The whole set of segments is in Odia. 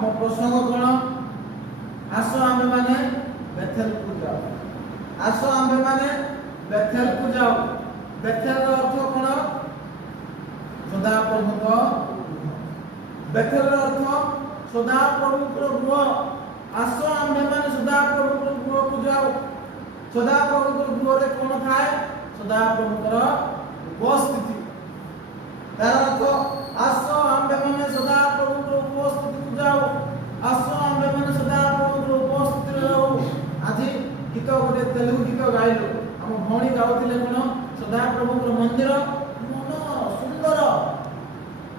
ଆମ ପ୍ରସଙ୍ଗ କ'ଣ? ଆସ ଆମେମାନେ ବେଥେଲକୁ ଯାଉ। ଆସ ଆମେମାନେ ବେଥେଲକୁ ଯାଉ। ବେଥେଲର ଅର୍ଥ କ'ଣ? ସଦାପ୍ରଭୁଙ୍କ ବେଥେଲର ଅର୍ଥ ସଦାପ୍ରଭୁଙ୍କର ଗୃହ। ଆସ ଆମେମାନେ ସଦାପ୍ରଭୁଙ୍କର ଗୃହକୁ ଯାଉ। ସଦାପ୍ରଭୁଙ୍କର ଗୃହରେ କ'ଣ ଥାଏ? ସଦାପ୍ରଭୁଙ୍କର ଉପସ୍ଥିତି। ତାର ଅର୍ଥ ଆସ ଆମେମାନେ ସଦାପ୍ରଭୁଙ୍କର ଉପସ୍ଥିତିକୁ ଯାଉ। ଆସ ଆମେମାନେ ସଦାପ୍ରଭୁଙ୍କର ଉପସ୍ଥିତିରେ ରହୁ। ଆଜି ଗୀତ ଗୋଟେ ତେଲୁଗୁ ଗୀତ ଗାଇଲୁ। ଆମ ଭଉଣୀ ଗାଉଥିଲେ କ'ଣ? ସଦାପ୍ରଭୁଙ୍କର ମନ୍ଦିର ମନ ସୁନ୍ଦର।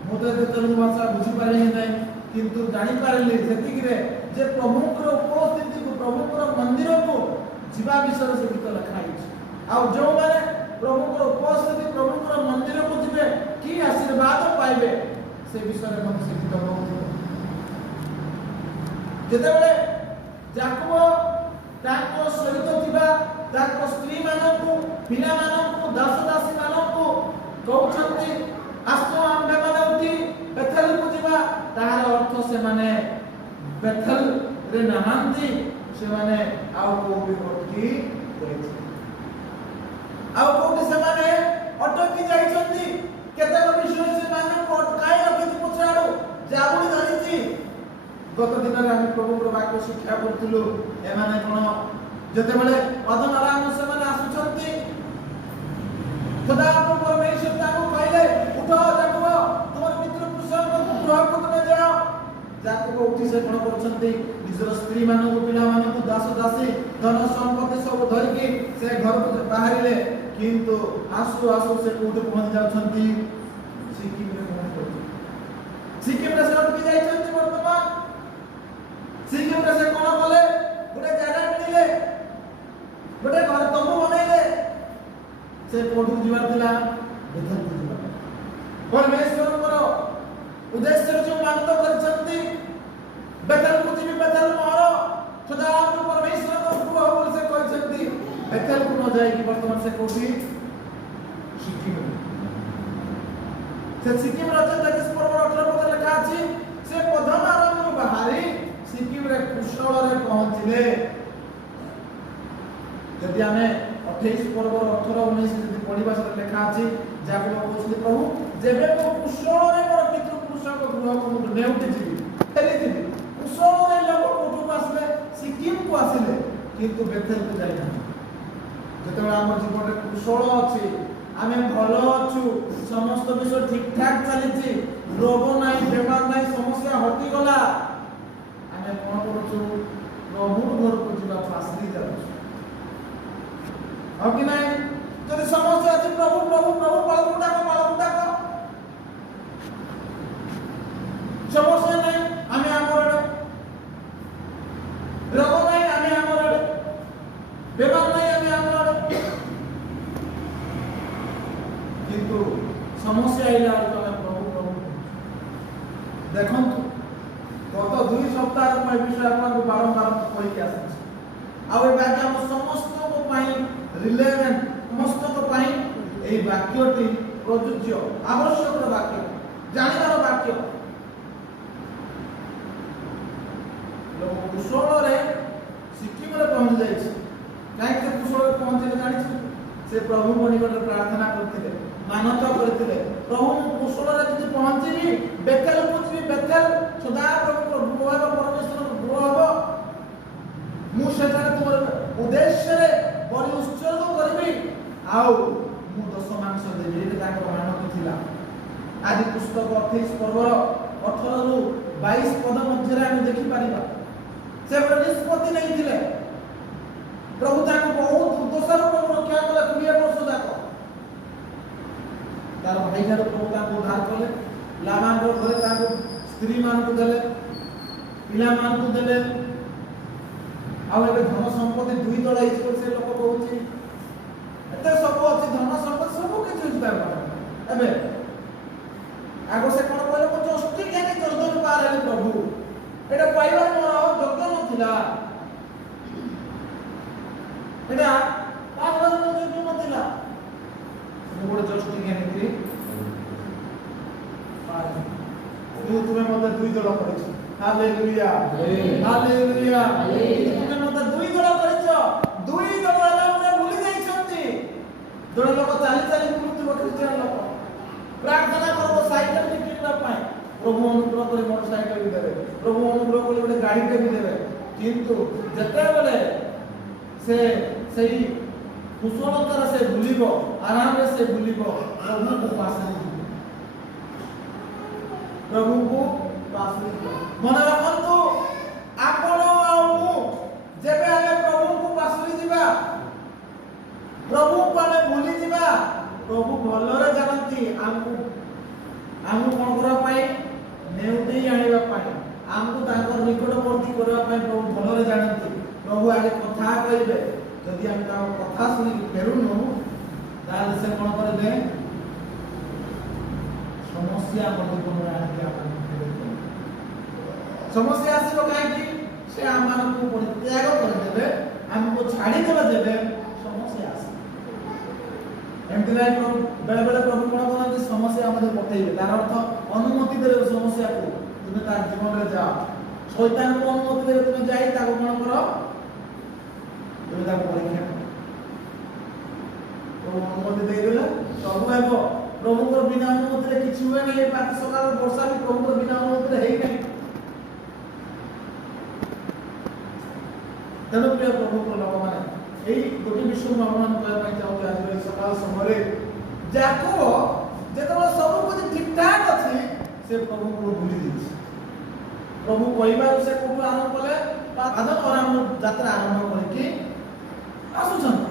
ମୁଁ ତ ଏତେ ତେଲୁଗୁ ଭାଷା ବୁଝିପାରିଲି ନାହିଁ, କିନ୍ତୁ ଜାଣିପାରିଲି ସେତିକିରେ ଯେ ପ୍ରଭୁଙ୍କର ଉପସ୍ଥିତିକୁ, ପ୍ରଭୁଙ୍କର ମନ୍ଦିରକୁ ଯିବା ବିଷୟରେ ସେ ଗୀତ ଲେଖା ହେଇଛି। ଆଉ ଯେଉଁମାନେ ପ୍ରଭୁଙ୍କର ଉପସ୍ଥିତି, ପ୍ରଭୁଙ୍କର ମନ୍ଦିରକୁ ଯିବେ କି ଆଶୀର୍ବାଦ ପାଇବେ ସେ ବିଷୟରେ ମଧ୍ୟ ସେ ଗୀତ କହୁଥିଲେ। ଯେତେବେଳେ ଯାକୋବ ତାଙ୍କ ସହିତ ଥିବା ତାଙ୍କ ସ୍ତ୍ରୀମାନଙ୍କୁ, ପିଲାମାନଙ୍କୁ, ଦାସ ଦାସୀମାନଙ୍କୁ କହୁଛନ୍ତି ଆସ ଆମେମାନେ ଉଠି ବେଥେଲକୁ ଯିବା, ତାହାର ଅର୍ଥ ସେମାନେ ବେଥେଲରେ ନାହାନ୍ତି, ସେମାନେ ଆଉ କୋଉଠି ଅଟକି ଯାଇଛନ୍ତି। ଆଉ କୋଉଠି ସେମାନେ ଅଟକି ଯାଇଛନ୍ତି। କେତେକ ବିଷୟ ସେମାନଙ୍କୁ ଅଟକାଇ ରଖିଛି ପଛଆଡୁ ଜାବୁଡ଼ି ଧରିଛି। ଗତ ଦିନରେ ଆମେ ପ୍ରଭୁଙ୍କର ବାକ୍ୟ ଶିକ୍ଷା କରୁଥିଲୁ। ଏମାନେ କ'ଣ ଯେତେବେଳେ ଅଦନ ଆରାମ ସେମାନେ ଆସୁଛନ୍ତି, ସଦାପ୍ରଭୁ ପରମେଶ୍ୱର ତାଙ୍କୁ କହିଲେ ଉଠ ଯାକୋବ, ତୁମର ମିତ୍ର ପୁରୁଷଙ୍କୁ ଗୃହକୁ ତୁମେ ଯାଅ। ଯାକୋବ ଉଠି ସେ କ'ଣ କରୁଛନ୍ତି? ନିଜର ସ୍ତ୍ରୀମାନଙ୍କୁ, ପିଲାମାନଙ୍କୁ, ଦାସ ଦାସୀ, ଧନ ସମ୍ପତ୍ତି ସବୁ ଧରିକି ସେ ଘରକୁ ବାହାରିଲେ। କିନ୍ତୁ ଆସୁ ଆସୁ ସେ କୋଉଠି ପହଞ୍ଚି ଯାଉଛନ୍ତି? ସିକିମରେ ପହଞ୍ଚି ଯାଉଛନ୍ତି। ସିକିମରେ ସେ ଅଟକି ଯାଇଛନ୍ତି। ବର୍ତ୍ତମାନ ସିକିମରେ ସେ କ'ଣ କଲେ? ଗୋଟେ ଜାଗା କିଣିଲେ, ଗୋଟେ ଘର ତମ୍ବୁ ବନେଇଲେ। ସେ କୋଉଠିକୁ ଯିବାର ଥିଲା? ବେଥେଲକୁ ଯିବାର। ପରମେଶ୍ୱରଙ୍କର ଉଦ୍ଦେଶ୍ୟରେ ଯେଉଁ ମାନତ କରିଛନ୍ତି ବେଥେଲକୁ ଯିବି, ବେଥେଲ ମୋର ସଦାପ୍ରଭୁ ପରମେଶ୍ୱରଙ୍କ ଗୃହ ବୋଲି ସେ କହିଛନ୍ତି। ବେଥେଲକୁ ନ ଯାଇକି ବର୍ତ୍ତମାନ ସେ କୋଉଠି? ସିକିମରେ। ସେ ସିକିମର 33 ପର୍ବର 18 ପଦ ଲେଖା ଅଛି। ସେ ପଦ୍ମନାରାୟଣରୁ ବାହାରି ସିକିମରେ କୁଶଳରେ ପହଞ୍ଚିଲେ। ଯଦି ଆମେ 28 ପର୍ବର 18 19 ଯଦି ପଢିବା ସେଟା ଲେଖା ଅଛି, ଯାହାକୁ କହୁଛନ୍ତି ପ୍ରଭୁ ଯେବେ ମୁଁ କୁଶଳରେ ମୋର ପିତୃ ପୁରୁଷଙ୍କ ଗୃହକୁ ମୁଁ ନେଉଟି ଯିବି, ଫେରିଯିବି। କୁଶଳରେ ଲୋକ କୋଉଠୁକୁ ଆସିଲେ? ସିକିମକୁ ଆସିଲେ, କିନ୍ତୁ ବେଥେଲକୁ ଯାଇନାହାନ୍ତି। ଯେତେବେଳେ ଆମ ଜୀବନରେ କୁଶଳ ଅଛି, ଆମେ ଭଲ ଅଛୁ, ସମସ୍ତ ବିଷୟ ଠିକ ଠାକ ଚାଲିଛି, ରୋଗ ନାହିଁ, ବେମାର ନାହିଁ, ସମସ୍ୟା ହଟିଗଲା, ଆମେ କ'ଣ କରୁଛୁ? ପ୍ରଭୁ ଘରକୁ ଯିବାକୁ ଆଶ୍ରି ଯାଉଛୁ। ଆଉ କି ନାହିଁ? ଯଦି ସମସ୍ତେ ଅଛି ପ୍ରଭୁ ପ୍ରଭୁ ପ୍ରଭୁ ପାଳକୁ ଡାକ, ପାଳକୁ ଡାକ। ସମସ୍ୟା ନାହିଁ, ଆମେ ଆମର ଆଡେ। ରୋଗ ନାହିଁ, ଆମେ ଆମର ଆଡେ। ବେମାର ନାହିଁ, ଆମେ ଆମର ଆଡେ। କିନ୍ତୁ ସମସ୍ୟା ଆଇଲା ବେଳକୁ ଆମେ ପ୍ରଭୁ ପ୍ରଭୁ। ଦେଖନ୍ତୁ ଗତ 2 ସପ୍ତାହ ମୁଁ ଏ ବିଷୟ ଆପଣଙ୍କୁ ବାରମ୍ବାର କହିକି ଆସିଛି। ଆଉ ଏ ବାକ୍ୟ ଆମ ସମସ୍ତଙ୍କ ପାଇଁ ରିଲେଭେଣ୍ଟ, ସମସ୍ତଙ୍କ ପାଇଁ ଏହି ବାକ୍ୟଟି ପ୍ରଯୁଜ୍ୟ, ଆବଶ୍ୟକର ବାକ୍ୟ, ଜାଣିବାର ବାକ୍ୟ। ଲୋକ କୁଶଳରେ ସିକିମରେ ପହଞ୍ଚି ଯାଇଛି। କାହିଁକି ସେ କୁଶଳରେ ପହଞ୍ଚିଲେ ଜାଣିଛୁ? ସେ ପ୍ରଭୁଙ୍କ ନିକଟରେ ପ୍ରାର୍ଥନା କରିଥିଲେ, ମାନତ କରିଥିଲେ, ପ୍ରଭୁ ମୁଁ କୁଶଳରେ ଯଦି ପହଞ୍ଚିବି, ବେଥେଲକୁ ଯିବି, ବେଥେଲ ସଦାପ୍ରଭୁଙ୍କର ଗୃହ ହେବ, ପରମେଶ୍ୱରଙ୍କ ଗୃହ ହେବ। ମୁଁ ସେଠାରେ ତୁମର ଉଦ୍ଦେଶ୍ୟରେ ବଳି ଉତ୍ସର୍ଗ କରିବି, ଆଉ ମୁଁ ଦଶମାଂଶ ଦେବି। ଏଇଟା ତାଙ୍କର ମାନକ ଥିଲା। ଆଜି ପୁସ୍ତକ 28 ପର୍ବର 18ରୁ 22 ପଦ ମଧ୍ୟରେ ଆମେ ଦେଖିପାରିବା ସେ ଗୋଟେ ନିଷ୍ପତ୍ତି ନେଇଥିଲେ। ପ୍ରଭୁ ତାଙ୍କୁ ବହୁତ ଦୋଷାରୋପ ରକ୍ଷା କଲେ 20 ବର୍ଷ ଯାକ। ତାର ଭାଇଠାରୁ ପ୍ରଭୁ ତାଙ୍କୁ ଉଦ୍ଧାର କଲେ। ଲାବାନଙ୍କ ଘରେ ତାଙ୍କୁ ସ୍ତ୍ରୀମାନଙ୍କୁ ଦେଲେ, ପିଲାମାନଙ୍କୁ ଦେଲେ। ଆଉ ଏବେ ଧନ ସମ୍ପତ୍ତି 2 ଦଳ ହେଇଛି ବୋଲି ସେ ଲୋକ କହୁଛି। ଏତେ ସବୁ ଅଛି, ଧନ ସମ୍ପତ୍ତି ସବୁ କିଛି ଅଛି ତାର। ଏବେ ଆଗ ସେ କ'ଣ କହିଲେ? ମୁଁ ଜଷ୍ଟି ଜ୍ଞାନୀ ଜର୍ଦ୍ଦନ ପାର ହେଲି ପ୍ରଭୁ, ଏଇଟା ପାଇବାର ମୋର ଯୋଗ୍ୟ ନଥିଲା, ଏଇଟା ପାଇବାର ମୋର ଯୋଗ୍ୟ ନଥିଲା। ମୁଁ ଗୋଟେ ଜଷ୍ଟି ଜ୍ଞାନୀ ଥିଲି, ତୁମେ ମୋତେ 2 ଦଳ କରିଛ। Hallelujah hallelujah. ତୁମେ ମତେ ଦୁଇ ଦଳ କରିଛ, ଦୁଇ ଦଳ ହେଲା ମତେ ଭୁଲି ଯାଇଛନ୍ତି। ଜଣେ ଲୋକ ଚାଲି ଚାଲି ବୁଲୁଥିବ, ଖ୍ରୀଷ୍ଟିଆନ ଲୋକ ପ୍ରାର୍ଥନା କରିବ ସାଇକେଲ ଟି କିଣିବା ପାଇଁ, ପ୍ରଭୁ ଅନୁଗ୍ରହ କରି ମୋଟର ସାଇକେଲ ବି ଦେବେ, ପ୍ରଭୁ ଅନୁଗ୍ରହ କରି ଗୋଟେ ଗାଡ଼ିଟେ ବି ଦେବେ। କିନ୍ତୁ ଯେତେବେଳେ ସେ ସେଇ କୁଶଳତାରେ ସେ ବୁଲିବ, ଆରାମରେ ସେ ବୁଲିବ, ପ୍ରଭୁକୁ ପାଶରି ଯିବ, ପ୍ରଭୁକୁ ପାଶରି ଯିବ। ମନେ ରଖନ୍ତୁ, ଆପଣ ଆଉ ମୁଁ ଯେବେ ଆମେ ପ୍ରଭୁଙ୍କୁ ପାଶରି ଯିବା, ପ୍ରଭୁଙ୍କୁ ଆମେ ଭୁଲି ଯିବା, ପ୍ରଭୁ ଭଲରେ ଜାଣନ୍ତି ଆମକୁ କଣ କରିବା ପାଇଁ, ନେଉଟେଇ ଆଣିବା ପାଇଁ, ଆମକୁ ତାଙ୍କର ନିକଟବର୍ତ୍ତୀ କରିବା ପାଇଁ ପ୍ରଭୁ ଭଲରେ ଜାଣନ୍ତି। ପ୍ରଭୁ ଆଗେ କଥା କହିବେ, ଯଦି ଆମେ ତାଙ୍କ କଥା ଶୁଣିକି ଫେରୁନୁ, ତାହେଲେ ସେ କଣ କରିବେ, ସମସ୍ୟା ଆମ ଜୀବନରେ ଆଣିକି ଆମକୁ ଫେରେଇବେ। ସମସ୍ୟା ଆସିବ କାହିଁକି? ସେ ଆମମାନଙ୍କୁ ପରିତ୍ୟାଗ କରିଦେବେ, ଆମକୁ ଛାଡ଼ିଦେବେ, ଯେବେ ସମସ୍ୟା ଆସିବ। ଏମିତି ନାହିଁ ବେଳେ ବେଳେ ପ୍ରଭୁ କଣ କରନ୍ତି, ସମସ୍ୟା ମଧ୍ୟ ପଠେଇବେ। ତାର ଅର୍ଥ ଅନୁମତି ଦେବେ ସମସ୍ୟାକୁ, ତୁମେ ତାର ଜୀବନରେ ଯାଅ। ଶୈତାନକୁ ଅନୁମତି ଦେବେ, ତୁମେ ଯାଇ ତାକୁ କଣ କର, ତୁମେ ତାକୁ ପରୀକ୍ଷା କର। ପ୍ରଭୁ ଅନୁମତି ଦେଇଦେଲେ ସବୁ ହେବ। ପ୍ରଭୁଙ୍କର ବିନା ଅନୁମତିରେ କିଛି ହୁଏ ନାହିଁ। ବାକି ସକାଳ ବର୍ଷା ବି ପ୍ରଭୁଙ୍କର ବିନା ଅନୁମତିରେ ହେଇନାହିଁ। ତେଣୁ ପ୍ରିୟ ପ୍ରଭୁଙ୍କର ଲୋକମାନେ, ଏଇ ଗୋଟେ ବିଷୟ ମୁଁ ଆପଣମାନଙ୍କୁ କହିବା ପାଇଁ ଚାହୁଁଛି। ଆଜି ସକାଳ ସମୟରେ ଯାକୋବ ଯେତେବେଳେ ସବୁ କିଛି ଠିକ ଠାକ ଅଛି, ସେ ପ୍ରଭୁଙ୍କୁ ଭୁଲି ଦେଇଛି। ପ୍ରଭୁ କହିବାରୁ ସେ କୋଉଠୁ ଆରମ୍ଭ କଲେ, ପାଦନ ଆରମ୍ଭ ଯାତ୍ରା ଆରମ୍ଭ କରିକି ଆସୁଛନ୍ତି।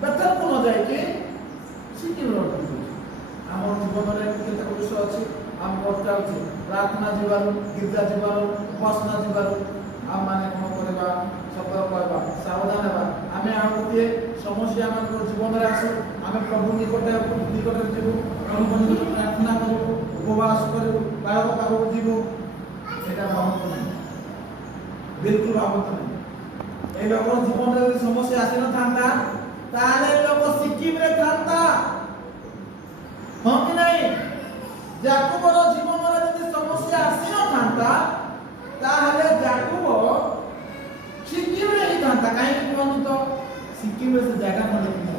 ବେଥେଲକୁ ନ ଯାଇକି ସିକିମ୍ ରହୁଛନ୍ତି। ଆମ ଜୀବନରେ କେତେକ ବିଷୟ ଅଛି ଆମକୁ ଅଟକାଉଛି। ପ୍ରାର୍ଥନା ଯିବାରୁ, ଗୀର୍ଜା ଯିବାରୁ, ଉପାସନା ଯିବାରୁ ଆମମାନେ କଣ କରିବା, ସତର୍କ ହେବା, ସାବଧାନ ହେବା। ଆମେ ଆଉ ଗୋଟିଏ ସମସ୍ୟା ଆମ ଜୀବନରେ ଆସୁ, ଆମେ ପ୍ରଭୁ ନିକଟରେ ଯିବୁ, ପ୍ରଭୁଙ୍କ ନିକଟରେ ପ୍ରାର୍ଥନା କରିବୁ, ଉପବାସ କରିବୁ, ପାଳକ ପାଖକୁ ଯିବୁ। ସେଇଟା ଭାବନ୍ତୁ ନାହିଁ, ବିଲକୁଲ ଭାବନ୍ତୁ ନାହିଁ। এই লোকের জীবনে যদি সমস্যা আসে না থাকতা, তাহলে লোক সিকিমে থাকতা, হ্যাঁ কি নাই? যাকুবর জীবনে যদি সমস্যা আসে না থাকতা, তাহলে যাকুব সিকিমে হি থাকতা। কাহিঁকি কুহতু তো, সিকিমে সে জায়গা মনে কিনে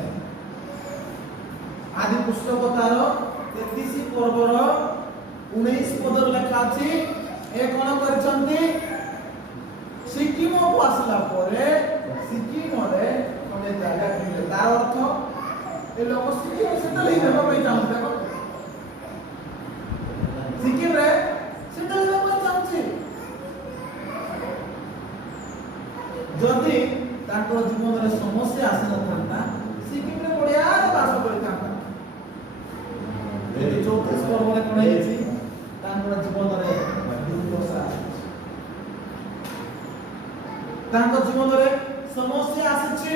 আদি পুস্তকতার 33 পর্বর 19 পদর লেখা আছে। এ কোন করছন্তি, সিকিমକୁ ଆସିଲା ପରେ ସିକିମରେ ଗୋଟେ ଜାଗା କିଣିଲେ। ତାର ଅର୍ଥ ଏ ଲୋକ ସିକିମ ସେଟଲ ହେବା ପାଇଁ ଚାହୁଁଛି। ଦେଖ, ସିକିମରେ ସେଟଲ ହେବା ପାଇଁ ଚାହୁଁଛି। ଯଦି ତାଙ୍କର ଜୀବନରେ ସମସ୍ୟା ଆସିନଥାନ୍ତା, ସିକିମରେ ବଢିଆରେ ବାସ କରିଥାନ୍ତା। ଯଦି 34 ପର୍ବରେ କଣ ହେଇଛି, ତାଙ୍କର ଜୀବନରେ ଦୁର୍ଦଶା ଆସିଛି, ତାଙ୍କ ଜୀବନରେ ସମସ୍ୟା ଆସିଛି।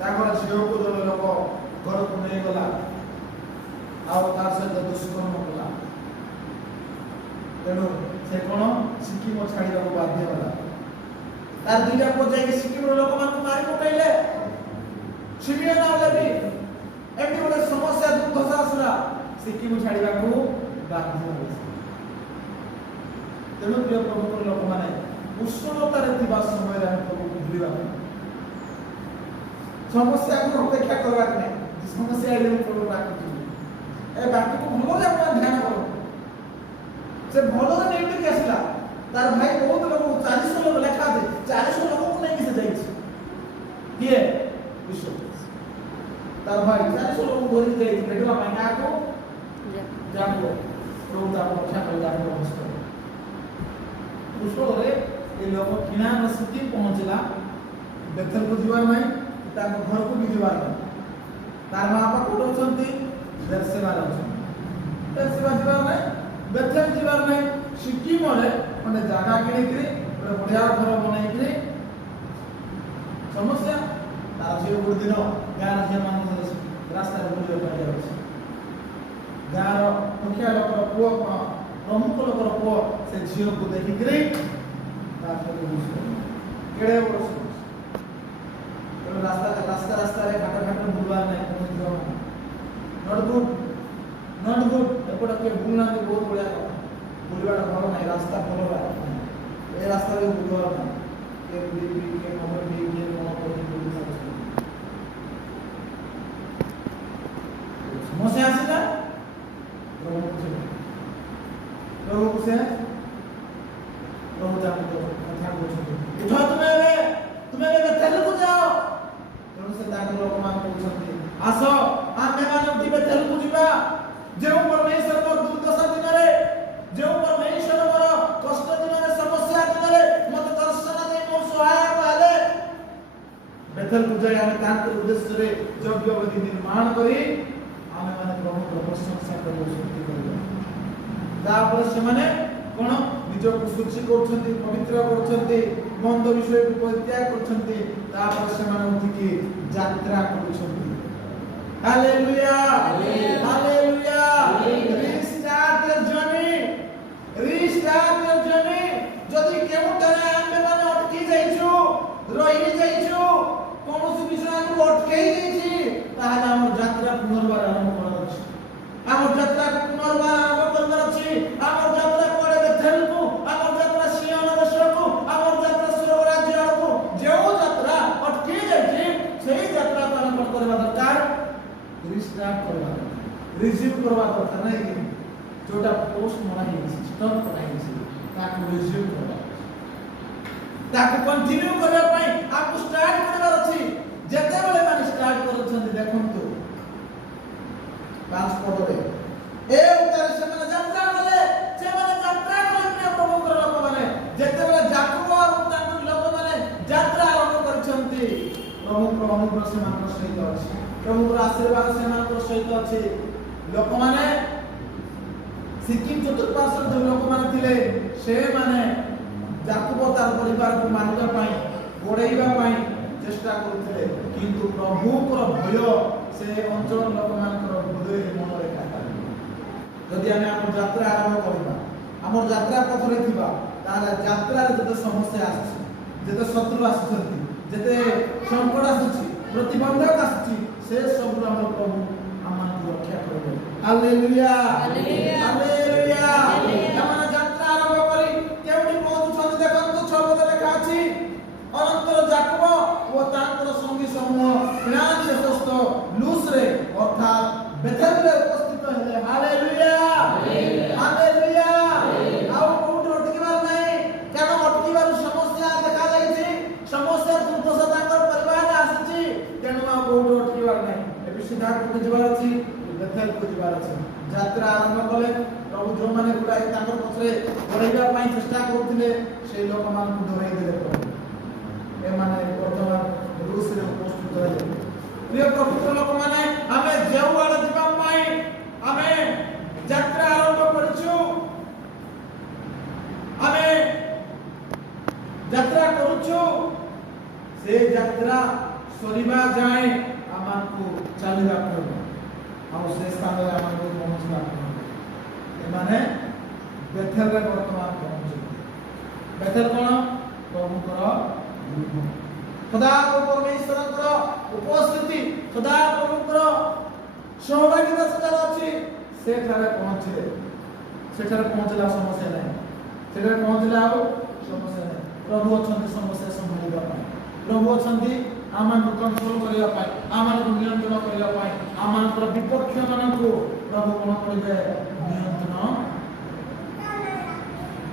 ତାଙ୍କର ଝିଅକୁ ଜଣେ ଲୋକ ଘରକୁ ନେଇଗଲା, ଆଉ ତାର ସହିତ ଦୁଷ୍କର୍ମ କଲା। ତେଣୁ ସେ କଣ, ସିକିମ ଛାଡ଼ିବାକୁ ବାଧ୍ୟ ହେଲା। ତାର ଦୁଇଟା ପୁଅ ଯାଇକି ସିକିମର ଲୋକମାନଙ୍କୁ ମାରି ପକାଇଲେ। ସିମିୟନ ଆଉ ଲେଭି, ଏମିତି ଗୋଟେ ସମସ୍ୟା ଦୁର୍ଦଶା ଆସିଲା, ସିକିମ ଛାଡ଼ିବାକୁ ବାଧ୍ୟ ହେଲା। ତେଣୁ ପ୍ରିୟ ପ୍ରଭୁଙ୍କର ଲୋକମାନେ, ଉଷ୍ଣତାରେ ଥିବା ସମୟରେ ଆମେ ପ୍ରଭୁକୁ ଭୁଲିବା ନାହିଁ। ସମସ୍ୟାକୁ ଅପେକ୍ଷା କରିବା ନାହିଁ। ସମସ୍ୟା ହେଲେ ମୁଁ ପ୍ରଭୁ ଡାକୁଛି, ଏ ବାକ୍ୟକୁ ଭଲରେ ଆପଣ ଧ୍ୟାନ କରନ୍ତୁ। ସେ ଭଲରେ ନେଇକି ଆସିଲା। ତାର ଭାଇ ବହୁତ ଲୋକ, 400 ଲୋକ ଲେଖା ଅଛି, 400 ଲୋକକୁ ନେଇକି ସେ ଯାଇଛି। କିଏ? ବିଶ୍ୱ। ତାର ଭାଇ 400 ଲୋକକୁ ଧରିକି ଯାଇଛି ଭେଟିବା ପାଇଁ। କାହାକୁ? ଯାକୁବ। ପ୍ରଭୁ ତାକୁ ରକ୍ଷା କରି ଯାକୁବ ହସ୍ତ କୁଶଳରେ ଏ ଲୋକ କିଣାର ସିକିମ ପହଞ୍ଚିଲା। ବେଥେଲକୁ ଯିବାର ନାହିଁ, ତାଙ୍କ ଘରକୁ ବି ଯିବାର ନାହିଁ। ତାର ମା ବାପା କୋଉଠି ଅଛନ୍ତି? ବେର୍ସେବାରେ ଅଛନ୍ତି। ବେର୍ସେବା ଯିବାର ନାହିଁ, ବେଥେଲ ଯିବାର ନାହିଁ। ସିକିମରେ ଗୋଟେ ଜାଗା କିଣିକିରି ଗୋଟେ ବଢିଆ ଘର ବନେଇକିରି ସମସ୍ୟା। ତାର ଝିଅ ଗୋଟେ ଦିନ ଗାଁର ଝିଅମାନଙ୍କ ରାସ୍ତାରେ ବୁଲିବା ପାଇଁ ଯାଉଛି। ଗାଁର ମୁଖିଆ ଲୋକର ପୁଅ, ପ୍ରମୁଖ ଲୋକର ପୁଅ ସେ ଝିଅକୁ ଦେଖିକିରି କେଡ଼େ ବଡ଼ ରାସ୍ତାରେ ଘାଟ ବୁଲବାର ନାହିଁ। ନଟ୍ ଗୁଡ୍ ଏପଟେ କିଏ ବୁଲୁନାହାନ୍ତି, ବହୁତ ବଢ଼ିଆ କଥା। ବୁଲିବାଟା ଭଲ ନାହିଁ, ରାସ୍ତା ଭଲ ନାହିଁ, ଏ ରାସ୍ତାରେ ବୁଲିବାର ନାହିଁ, କିଏ ବୁଲିବି କିଏ କମେଡ଼ି କିଏ କ'ଣ କରିବି ବୁଲି ଯାଉଛନ୍ତି। ସମସ୍ୟା ଆସିଲା ପ୍ରଭୁକୁ ସେ ପ୍ରଭୁ ତାଙ୍କୁ କଥା କହୁଛନ୍ତି ଉଠ ତୁମେ ଏବେ ବେଥେଲକୁ ଯାଅ। ତେଣୁ ସେ ତାଙ୍କ ଲୋକମାନେ କହୁଛନ୍ତି ଆସ ଆମେମାନେ ଉଠି ବେଥେଲକୁ ଯିବା। ଯେଉଁ ପରମେଶ୍ୱର ମୋର ଦୁର୍ଦଶା ଦିନରେ, ଯେଉଁ ପରମେଶ୍ୱର ମୋର କଷ୍ଟ ଦିନରେ, ସମସ୍ୟା ଦିନରେ ମୋତେ ଦର୍ଶନ ଦେଇ ମୋ ସହାୟକ ହେଲେ, ବେଥେଲକୁ ଯାଇ ଆମେ ତାଙ୍କ ଉଦ୍ଦେଶ୍ୟରେ ଯଜ୍ଞ ବେଦୀ ନିର୍ମାଣ କରି ଆମେମାନେ ପ୍ରଭୁଙ୍କର ପ୍ରଶଂସା କରିବା, ସ୍ତୁତି କରିବା। ତାପରେ ସେମାନେ କ'ଣ ନିଜକୁ ଶୁଚି କରୁଛନ୍ତି, ପବିତ୍ର କରୁଛନ୍ତି, ମନ୍ଦ ବିଷୟକୁ ପରିତ୍ୟାଗ କରୁଛନ୍ତି। ତାପରେ ସେମାନେ ଉଠିକି ଯାତ୍ରା କରୁଛନ୍ତି। Hallelujah hallelujah. Restart your journey, restart your journey. ଯଦି କେଉଁଠାରେ ଆମେମାନେ ଅଟକି ଯାଇଛୁ, ରହି ଯାଇଛୁ, କୌଣସି ବିଷୟ ଆମକୁ ଅଟକେଇ ଦେଇଛି, ତାହେଲେ ଆମର ଯାତ୍ରା ପୁନର୍ବାର ଆରମ୍ଭ କରିବାର ଅଛି। ଆମର ଯାତ୍ରାକୁ ପୁନର୍ବାର ଆରମ୍ଭ କରିବାର ଅଛି। ଆମର ଯାତ୍ରା କୁଆଡ଼େ ବେଥେଲକୁ, ଆମର ଯାତ୍ରା ସିୟନ ଦେଶକୁ, ଆମର ଯାତ୍ରା ସ୍ୱର୍ଗ ରାଜ୍ୟ ଆଡ଼କୁ, ଯେଉଁ ଯାତ୍ରା ଅଟକି ଯାଇଛି ସେଇ ଯାତ୍ରାକୁ ଆମେ କ'ଣ କରିବା ଦରକାର? ରିଷ୍ଟାର୍ଟ କରିବା ଦରକାର, ରିଜ୍ୟୁମ୍ କରିବା ଦରକାର। ନାହିଁ କି ଯେଉଁଟା ପୋଷ୍ଟ ମରା ହେଇଛି, ଷ୍ଟପ୍ କରାହେଇଛି, ତାକୁ ରିଜ୍ୟୁମ୍ କରିବା, ତାକୁ କଣ୍ଟିନ୍ୟୁ କରିବା ପାଇଁ ଆମକୁ ଷ୍ଟାର୍ଟ କରିବାର ଅଛି। ଯେତେବେଳେ ମାନେ ଷ୍ଟାର୍ଟ କରୁଛନ୍ତି ଦେଖନ୍ତୁ 5 ପଦରେ ଏ ଉତ୍ତାରେ ସେମାନେ ଯାତ୍ରା କଲେ, ସେମାନେ ଯାତ୍ରା କଲେ ପ୍ରଭୁଙ୍କର ଲୋକମାନେ। ଯେତେବେଳେ ଯାକୋବ ଏବଂ ତାଙ୍କ ଲୋକମାନେ ଯାତ୍ରା ଆରମ୍ଭ କରିଛନ୍ତି, ପ୍ରଭୁଙ୍କର ଅନୁଗ୍ରହ ସେମାନଙ୍କ ସହିତ ଅଛି, ପ୍ରଭୁଙ୍କର ଆଶୀର୍ବାଦ ସେମାନଙ୍କ ସହିତ ଅଛି। ଲୋକମାନେ ସିକିମ୍ ଚତୁଃପାର୍ଶ୍ୱରେ ଯେଉଁ ଲୋକମାନେ ଥିଲେ, ସେମାନେ ଯାକୋବ ତାର ପରିବାରକୁ ମାରିବା ପାଇଁ, ଗୋଡ଼େଇବା ପାଇଁ ଚେଷ୍ଟା କରୁଥିଲେ, କିନ୍ତୁ ପ୍ରଭୁଙ୍କର ଭୟ ସେ ଅଞ୍ଚଳ ଲୋକମାନଙ୍କର ହୃଦୟରେ ମନରେ କାଟା। ଯଦି ଆମେ ଆମର ଯାତ୍ରା ଆରମ୍ଭ କରିବା, ଆମର ଯାତ୍ରା ପଥରେ ଥିବା, ତାହେଲେ ଯାତ୍ରାରେ ଯେତେ ସମସ୍ୟା ଆସୁଛି, ଯେତେ ଶତ୍ରୁ ଆସୁଛନ୍ତି, ଯେତେ ସଙ୍କଟ ଆସୁଛି, ପ୍ରତିବନ୍ଧକ ଆସୁଛି, ସେ ସବୁରୁ ଆମର ପ୍ରଭୁ ଆମମାନଙ୍କୁ ରକ୍ଷା କରିବେ। Hallelujah hallelujah. ସେମାନେ ଯାତ୍ରା ଆରମ୍ଭ କରି କେଉଁଠି ପହଞ୍ଚୁଛନ୍ତି ଦେଖନ୍ତୁ। 6 ପଦରେ ଲେଖା ଅଛି, ଅନନ୍ତର ଯାକୋବ ଓ ତାଙ୍କର ସଙ୍ଗୀ ସମୂହ କାନାନ ଦେଶସ୍ଥ ଲୁଜରେ ଅର୍ଥାତ୍ ବେଥେଲରେ ଉପସ୍ଥିତ ହେଲେ। Hallelujah hallelujah. ଆଉ କୋଉଠି ଅଟକିବାର ନାହିଁ, କେନ ଅଟକିବାର ସମସ୍ୟା ଦେଖାଯାଇଛି, ସମସ୍ୟା ଦୁର୍ଦଶା ତାଙ୍କର ପରିବାରରେ ଆସିଛି, ତେଣୁ ଆଉ କୋଉଠି ଅଟକିବାର ନାହିଁ। ଏବେ ସିଧା କୋଉଠି ଯିବାର ଅଛି? ବେଥେଲକୁ ଯିବାର ଅଛି। ଯାତ୍ରା ଆରମ୍ଭ କଲେ। ପ୍ରଭୁ ଯେଉଁମାନେ ଗୁଡ଼ାଏ ତାଙ୍କର ପଛରେ ଗୋଡ଼େଇବା ପାଇଁ ଚେଷ୍ଟା କରୁଥିଲେ, ସେଇ ଲୋକମାନଙ୍କୁ ଡରାଇ ଦେଲେ ପ୍ରଭୁ। ଏମାନେ ବର୍ତ୍ତମାନ ରୁଷରେ ଉପସ୍ଥିତ ହେଲେ। ପ୍ରିୟ ପ୍ରକୃତ ଲୋକମାନେ, ଆମେ ଯେଉଁଆଡ଼େ ଯିବା ପାଇଁ ଆମେ ଯାତ୍ରା ଆରମ୍ଭ କରିଛୁ, ଆମେ ଯାତ୍ରା କରୁଛୁ, ସେ ଯାତ୍ରା ସରିବା ଯାଏଁ ଆମକୁ ଚାଲିବାକୁ ହେବ, ଆଉ ସେ ସ୍ଥାନରେ ଆମକୁ ପହଞ୍ଚିବାକୁ ହେବ। ଏମାନେ ବେଥେଲରେ ବର୍ତ୍ତମାନ ପହଞ୍ଚୁଛନ୍ତି। ବେଥେଲ କ'ଣ? ପ୍ରଭୁଙ୍କର ସଦା ପରମେଶ୍ୱରଙ୍କର ଉପସ୍ଥିତି, ସଦା ପ୍ରଭୁଙ୍କର ସହଭାଗିତା ସେଠାରେ ଅଛି। ସେଠାରେ ପହଞ୍ଚିଲେ, ସେଠାରେ ପହଞ୍ଚିଲା ସମସ୍ୟା ନାହିଁ, ସେଠାରେ ପହଞ୍ଚିଲା ଆଉ ସମସ୍ୟା ନାହିଁ। ପ୍ରଭୁ ଅଛନ୍ତି ସମସ୍ୟା ସମ୍ଭାଳିବା ପାଇଁ, ପ୍ରଭୁ ଅଛନ୍ତି ଆମମାନଙ୍କୁ କଣ୍ଟ୍ରୋଲ କରିବା ପାଇଁ, ଆମମାନଙ୍କୁ ନିୟନ୍ତ୍ରଣ କରିବା ପାଇଁ, ଆମମାନଙ୍କର ବିପକ୍ଷ ମାନଙ୍କୁ ପ୍ରଭୁ କ'ଣ କରିବେ? ନିୟନ୍ତ୍ରଣ।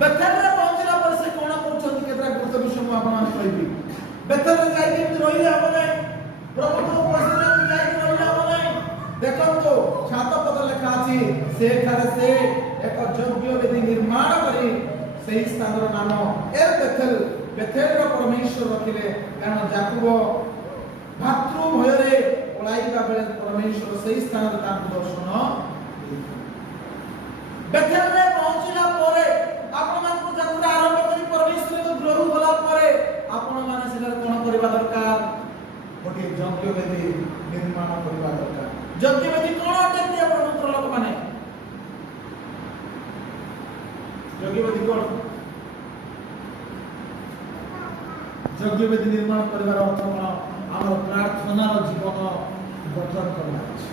ବେଥେଲରେ ପହଞ୍ଚିଲା ପରେ ସେ କ'ଣ କରୁଛନ୍ତି? କେତେଟା ଗୁରୁତ୍ୱ ବିଷୟ ମୁଁ ଆପଣମାନଙ୍କୁ କହିବି। ବେଥେଲରେ ଯାଇକି ଏମିତି ରହିଲେ ହେବ ନାହିଁ, ପ୍ରଭୁଙ୍କ ଉପସ୍ଥିତିରେ ଯାଇକି ରହିଲେ ହେବ ନାହିଁ। ଦେଖନ୍ତୁ 7 ପଦ ଲେଖା ଅଛି, ସେଠାରେ ସେ ଏକ ଯଜ୍ଞ ବେଦୀ ନିର୍ମାଣ କରି ସେହି ସ୍ଥାନର ନାମ ଏଲ ବେଥେଲ, ବେଥେଲର ପରମେଶ୍ୱର ରଖିଲେ, କାରଣ ଯାକୋବ ଭାତୃ ଭୟରେ ପଳାଇବା ବେଳେ ପରମେଶ୍ୱର ସେହି ସ୍ଥାନରେ ତାଙ୍କୁ ଦର୍ଶନ ଦେଇଥିଲେ। ବେଥେଲରେ ପହଞ୍ଚିଲା ପରେ ଆପଣମାନଙ୍କୁ ଯାତ୍ରା ଆରମ୍ଭ କରି ପରମେଶ୍ୱରଙ୍କ ଗୃହକୁ ଗଲା ପରେ ଆପଣମାନେ ସେଠାରେ କ'ଣ କରିବା ଦରକାର? ଗୋଟିଏ ଯଜ୍ଞ ବେଦୀ ନିର୍ମାଣ କରିବା ଦରକାର। ଯଜ୍ଞ ବେଦୀ କ'ଣ ଅଟେ ପ୍ରିୟ ପ୍ରଭୁଙ୍କର ଲୋକମାନେ? ଯଜ୍ଞ ବେଦୀ କ'ଣ? ଯଜ୍ଞ ବେଦୀ ନିର୍ମାଣ କରିବାର ଅର୍ଥ କ'ଣ? ଆମର ପ୍ରାର୍ଥନାର ଜୀବନ ଗଠନ କରିବାର ଅଛି,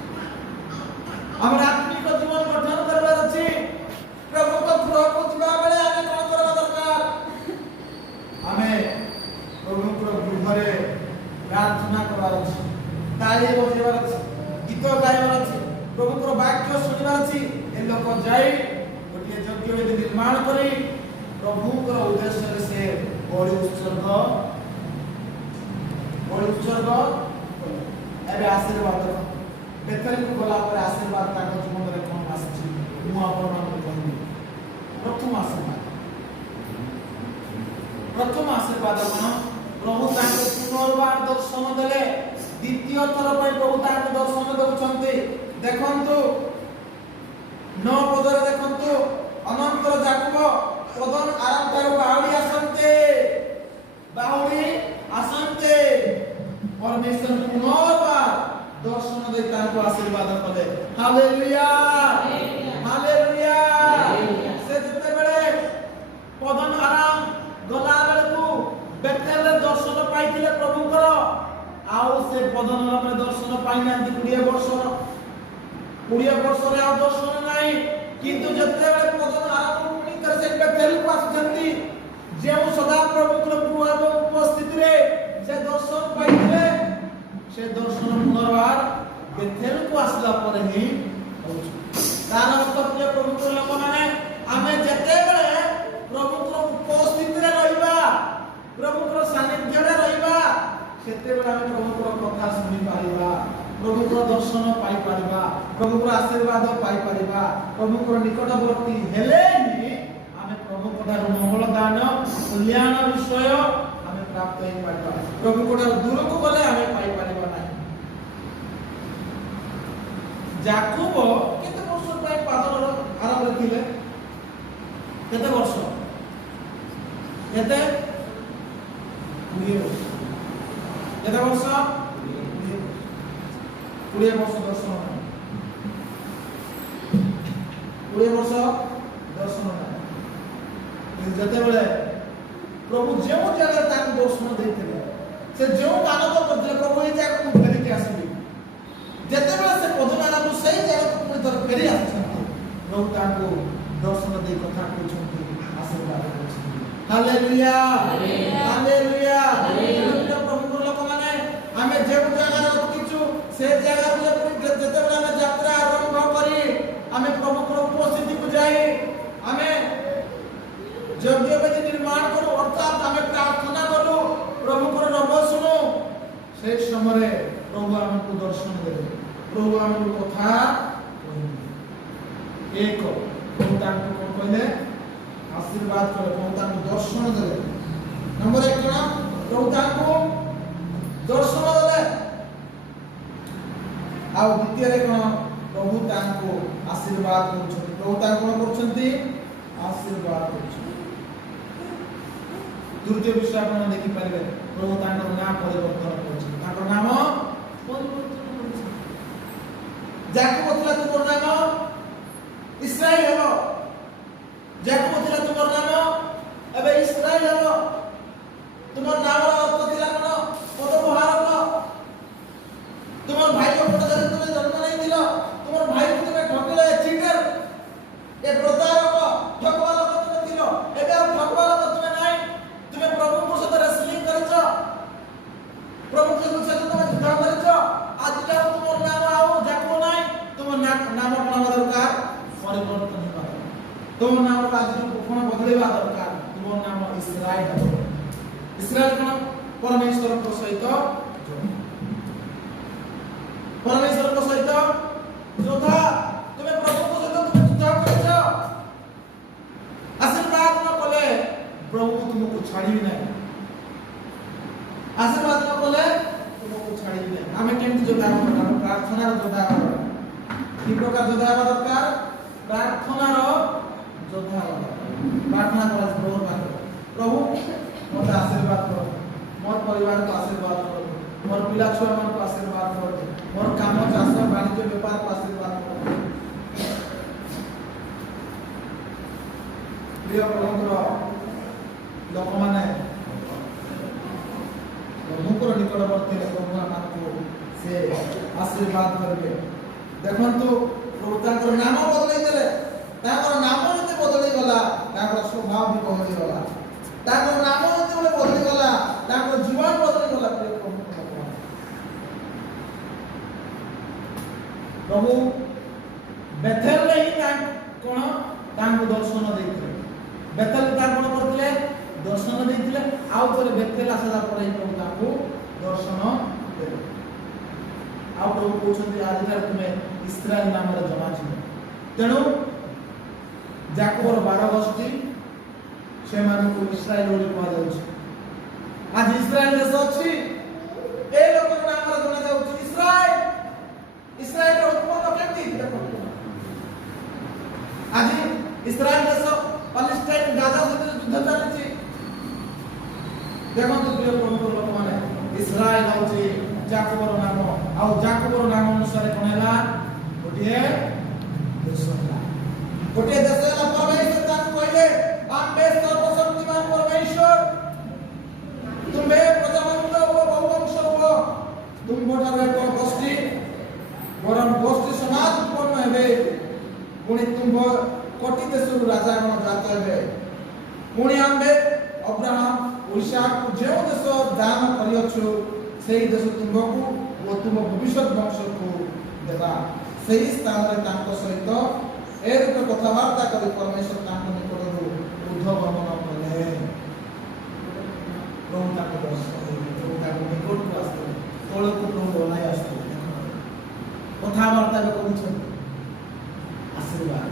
ଆମର ଆତ୍ମିକ ଜୀବନ ଗଠନ କରିବାର ଅଛି, ପ୍ରଭୁଙ୍କ ଗୃହକୁ ତାଳି ବଜେଇବାର ଅଛି, ଗୀତ ଗାଇବାର ଅଛି, ପ୍ରଭୁଙ୍କର ବାକ୍ୟ ଶୁଣିବାର ଅଛି। ଏ ଲୋକ ଯାଇ ଗୋଟିଏ ଯଜ୍ଞ ବେଦୀ ନିର୍ମାଣ କରି ପ୍ରଭୁଙ୍କର ଉଦ୍ଦେଶ୍ୟରେ ସେ ବଳି ଉତ୍ସର୍ଗ ଏବେ ଆଶୀର୍ବାଦ ବେଥେଲକୁ ଗଲା ପରେ ଆଶୀର୍ବାଦ ତାଙ୍କ ଜୀବନରେ କ'ଣ ଆସିଛି ମୁଁ ଆପଣମାନଙ୍କୁ କହିବି। ପ୍ରଥମ ଆଶୀର୍ବାଦ କ'ଣ? ପ୍ରଭୁ ତାଙ୍କୁ ପୁନର୍ବାର ଦର୍ଶନ ଦେଲେ। ଦ୍ୱିତୀୟ ଥର ପାଇଁ ପ୍ରଭୁ ତାଙ୍କୁ ଦର୍ଶନ ଦେଉଛନ୍ତି। ଦେଖନ୍ତୁ 9 ପଦରେ ଦେଖନ୍ତୁ, ଅନନ୍ତର ଯାକୋବ ପଦନ ଆରାମ ଠାରୁ ବାହୁଡ଼ି ଆସନ୍ତେ ପରମେଶ୍ୱର ପୁନର୍ବାର ଦର୍ଶନ ଦେଇ ତାଙ୍କୁ ଆଶୀର୍ବାଦ କଲେ। Hallelujah hallelujah. ସେ ଯେତେବେଳେ ପଦନ ଆରାମ ଗଲା ବେଳକୁ ବେଥେଲରେ ଦର୍ଶନ ପାଇଥିଲେ ପ୍ରଭୁଙ୍କର, ଆଉ ସେ ପଦନ ଆରାମରେ ଦର୍ଶନ ପାଇନାହାନ୍ତି 20 ବର୍ଷରେ ଆଉ ଦର୍ଶନ ନାହିଁ। କିନ୍ତୁ ଯେତେବେଳେ ପଦନ ଆରାମ ପୁଣି ଥରେ ସେ ବେଥେଲକୁ ଆସୁଛନ୍ତି, ଯେଉଁ ସଦାପ୍ରଭୁଙ୍କର କୃପା ଏବଂ ଉପସ୍ଥିତିରେ ସେ ଦର୍ଶନ ପାଇଥିଲେ, ସେ ଦର୍ଶନ ପୁନର୍ବାର ବେଥେଲକୁ ଆସିଲା ପରେ ହିଁ ହେଉଛି। ତାର ଅର୍ଥ ପ୍ରିୟ ପ୍ରଭୁଙ୍କର ଲୋକମାନେ, ଆମେ ଯେତେବେଳେ ପ୍ରଭୁଙ୍କର ଉପସ୍ଥିତିରେ ରହିବା, ପ୍ରଭୁଙ୍କର ସାନ୍ନିଧ୍ୟରେ ରହିବା, ସେତେବେଳେ ଆମେ ପ୍ରଭୁଙ୍କର କଥା ଶୁଣିପାରିବା, ପ୍ରଭୁଙ୍କର ଦର୍ଶନ ପାଇପାରିବା, ପ୍ରଭୁଙ୍କର ଆଶୀର୍ବାଦ ପାଇପାରିବା। ପ୍ରଭୁଙ୍କର ନିକଟବର୍ତ୍ତୀ ହେଲେ ହିଁ ଆମେ ପ୍ରଭୁଙ୍କ ଠାରୁ ମଙ୍ଗଳ ଦାନ କଲ୍ୟାଣ ବିଷୟ ଆମେ ପ୍ରାପ୍ତ ହେଇପାରିବା। ପ୍ରଭୁଙ୍କ ଠାରୁ ଦୂରକୁ ଗଲେ ଆମେ ପାଇପାରିବା ନାହିଁ। ଯାକୋବ କେତେ ବର୍ଷ ପାଇଁ ପାଦର ଆରମ୍ଭରେ ଥିଲେ? କେତେ ବର୍ଷ? କେତେ? 20 ବର୍ଷ। କେତେ ବର୍ଷ? 20 ବର୍ଷ ଦର୍ଶନ ନାହିଁ। 20 ବର୍ଷ ଦର୍ଶନ ନାହିଁ। ଯେତେବେଳେ ପ୍ରଭୁ ଯେଉଁ ଜାଗାରେ ତାଙ୍କୁ ଦର୍ଶନ ଦେଇଥିଲେ, ସେ ଯେଉଁ ମାନବ କରିଥିଲେ ପ୍ରଭୁ ଏଇ ଜାଗାକୁ ଫେରିକି ଆସିବି, ଯେତେବେଳେ ସେ ପଦନାରାୟଣରୁ ସେଇ ଜାଗାକୁ ପୁଣି ଥରେ ଫେରି ଆସିଛନ୍ତି, ପ୍ରଭୁ ତାଙ୍କୁ ଦର୍ଶନ ଦେଇ କଥା କହୁଛନ୍ତି, ଆଶୀର୍ବାଦ କରୁଛନ୍ତି। Hallelujah hallelujah. ପ୍ରଭୁଙ୍କର ଲୋକମାନେ, ଆମେ ଯେଉଁ ଜାଗାରେ ଅଟକିଛୁ ସେ ଜାଗାକୁ ଯେତେବେଳେ ଆମେ ଯାତ୍ରା ଆରମ୍ଭ କରି ଆମେ ପ୍ରଭୁଙ୍କର ଉପସ୍ଥିତିକୁ ଯାଇ ଆମେ ଯଜ୍ଞ ବେଦୀ ନିର୍ମାଣ କରୁ, ଅର୍ଥାତ୍ ଆମେ ପ୍ରାର୍ଥନା କରୁ, ପ୍ରଭୁଙ୍କର ନବ ଶୁଣୁ, সেই ସମୟରେ ପ୍ରଭୁ ଆମକୁ ଦର୍ଶନ ଦେବେ, ପ୍ରଭୁ ଆମକୁ କଥା କହିବେ। ଏକ ପ୍ରଭୁ ତାଙ୍କୁ କ'ଣ କହିଲେ? ଆଶୀର୍ବାଦ କଲେ। ପ୍ରଭୁ ତାଙ୍କୁ ଦର୍ଶନ ଦେଲେ। ନମ୍ବର 1 କ'ଣ? ପ୍ରଭୁ ତାଙ୍କୁ ଦର୍ଶନ ଦେଲେ। ଆଉ ଦ୍ୱିତୀୟରେ କ'ଣ? ପ୍ରଭୁ ତାଙ୍କୁ ଆଶୀର୍ବାଦ କରୁଛନ୍ତି। ପ୍ରଭୁ ତାଙ୍କୁ କ'ଣ କରୁଛନ୍ତି? ଆଶୀର୍ବାଦ କରୁଛନ୍ତି। ତୃତୀୟ ବିଷୟ ଆପଣ ଦେଖିପାରିବେ, ପ୍ରଭୁ ତାଙ୍କର ନାଁ ପରିବର୍ତ୍ତନ କରୁଛନ୍ତି। ତାଙ୍କର ନାମ ପରିବର୍ତ୍ତନ କରୁଛନ୍ତି। ଯାକୋବ ଥିଲା ତୁମର ନାମ ଇସ୍ରାଏଲ ହେବ। ଯାକୋବ ଥିଲା ତୁମର ନାମ ଏବେ ଇସ୍ରାଏଲ ହେବ। ତୁମର ନାମର ଅର୍ଥ ଥିଲା କ'ଣ? ପଦମହାରକ। ତୁମର ଭାଇଙ୍କ ପଟରେ ତୁମେ ଜନ୍ମ ନେଇଥିଲ, ତୁମର ଭାଇକୁ ତୁମେ ଠକିଲ, ଚିଟର, ଏ ପ୍ରତାରକ, ଠକବା ଲୋକ ତୁମେ ଥିଲ। ଏବେ ଆଉ ଠକବା ଲୋକ ତୁମେ ନାହିଁ। ତୁମେ ପ୍ରଭୁଙ୍କ ସହିତ ରେସଲିଂ କରିଛ, ପ୍ରଭୁଙ୍କ ସହିତ ତୁମେ ଯୁଦ୍ଧ କରିଛ। ଆଜି ଆଉ ତୁମର ନାମ ଆଉ ଯାକୋବ ନାହିଁ। ତୁମ ନାମ କ'ଣ ହେବା ଦରକାର? ପରିବର୍ତ୍ତନ ହେବା ଦରକାର। ତୁମ ନାମ ଆଜି କ'ଣ ବଦଳିବା ଦରକାର? ତୁମ ନାମ ଇସ୍ରାଏଲ ହେବ। ଇସ୍ରାଏଲ କ'ଣ? ପରମେଶ୍ୱରଙ୍କ ସହିତ ପରମେଶ୍ୱରଙ୍କ ସହିତ ଯୋଦ୍ଧା। ତୁମେ ପ୍ରଭୁଙ୍କ ସହିତ ତୁମେ ଯୁଦ୍ଧ କରିଛ। ଆଶୀର୍ବାଦ ନ କଲେ ପ୍ରଭୁ ତୁମକୁ ଛାଡ଼ିବି ନାହିଁ। ଆଶୀର୍ବାଦ ନ କଲେ ତୁମକୁ ଛାଡ଼ିବି ନାହିଁ। ଆମେ କେମିତି ଯୋଦ୍ଧା ହେବା ଦରକାର? ପ୍ରାର୍ଥନାର ଯୋଦ୍ଧା ହେବା ଦରକାର। କି ପ୍ରକାର ଯୋଦ୍ଧା ହେବା ଦରକାର? ପ୍ରାର୍ଥନାର ଯୋଦ୍ଧା ହେବା ଦରକାର। ପ୍ରାର୍ଥନା କରାଯାଏ ପ୍ରଭୁଙ୍କ ପାଖରେ, ପ୍ରଭୁ ମୋତେ ଆଶୀର୍ବାଦ କର, ମୋର ପରିବାରକୁ ଆଶୀର୍ବାଦ କର, ମୋର ପିଲା ଛୁଆମାନଙ୍କୁ ଆଶୀର୍ବାଦ କର, ମୋର କାମ ଚାଷ ବାଣିଜ୍ୟ ବେପାରକୁ ଆଶୀର୍ବାଦ କର। ପ୍ରିୟ ପ୍ରଭୁଙ୍କର ଲୋକମାନେ, ପ୍ରଭୁଙ୍କର ନିକଟବର୍ତ୍ତୀ ଲୋକମାନଙ୍କୁ ସେ ଆଶୀର୍ବାଦ କରିବେ। ଦେଖନ୍ତୁ, ପ୍ରଭୁ ତାଙ୍କର ନାମ ବଦଳେଇ ଦେଲେ। ତାଙ୍କର ନାମ ଯେତେ ବଦଳିଗଲା, ତାଙ୍କର ସ୍ୱଭାବ ବି ବଦଳିଗଲା। ତାଙ୍କର ନାମ ଯେତେବେଳେ ବଦଳିଗଲା, ତାଙ୍କର ଜୀବନ ବଦଳିଗଲା। ପ୍ରିୟ ପ୍ରଭୁଙ୍କ ଲୋକମାନେ, प्रभु बेथेल रे ही कोन तांको दर्शन देइथिले बेथेल ता कोन करथिले दर्शन देइथिले आउ थरे बेथेल आसला परे प्रभु तांको दर्शन देले आउ प्रभु कहउछन्ती आज तार तुमे इस्राएल नाम रे जमा छी तेनु जाकोबर 12 गोष्ठी से मानको इस्राएल बोली कहा जाउछि आज इस्राएल देश अछि ए लोक नाम रे जमा जाउछि इस्राएल इस्राएल रो उत्पन्न केति देखो आज इस्राएल देश पैलेस्टाइन गाजा सहित युद्ध चलछि देखो तो प्रिय प्रभु लोक माने इस्राएल होछि जाकोबर नाम आ जाकोबर नाम अनुसार कोनेला गोटिए देश गोटे देश परमेश्वर ताको कहले आम्बे सर्वशक्तिमान परमेश्वर तुम्बे प्रजावंत हो बहुवंश हो तुम मोटर एक गोष्ठी वरन गोष्ठी समाज उत्पन्न हेबे पुणी तुम कोटि देशरु राजा जात हेबे पुणी आम्बे अब्राहम इसहाक जो देश दान करियछु सेही देश तुमको ओ तुम भविष्य वंश को देबा सेही स्थान रे तांको सहित एर तो कथावार्ता करी परमेश्वर तांको निकटरू उद्धव गमन कले प्रभु तांको दर्शन प्रभु तांको निकट को आस्ते तळको प्रभु ओलाई आस्ते कथावार्ता करूछन आशीर्वाद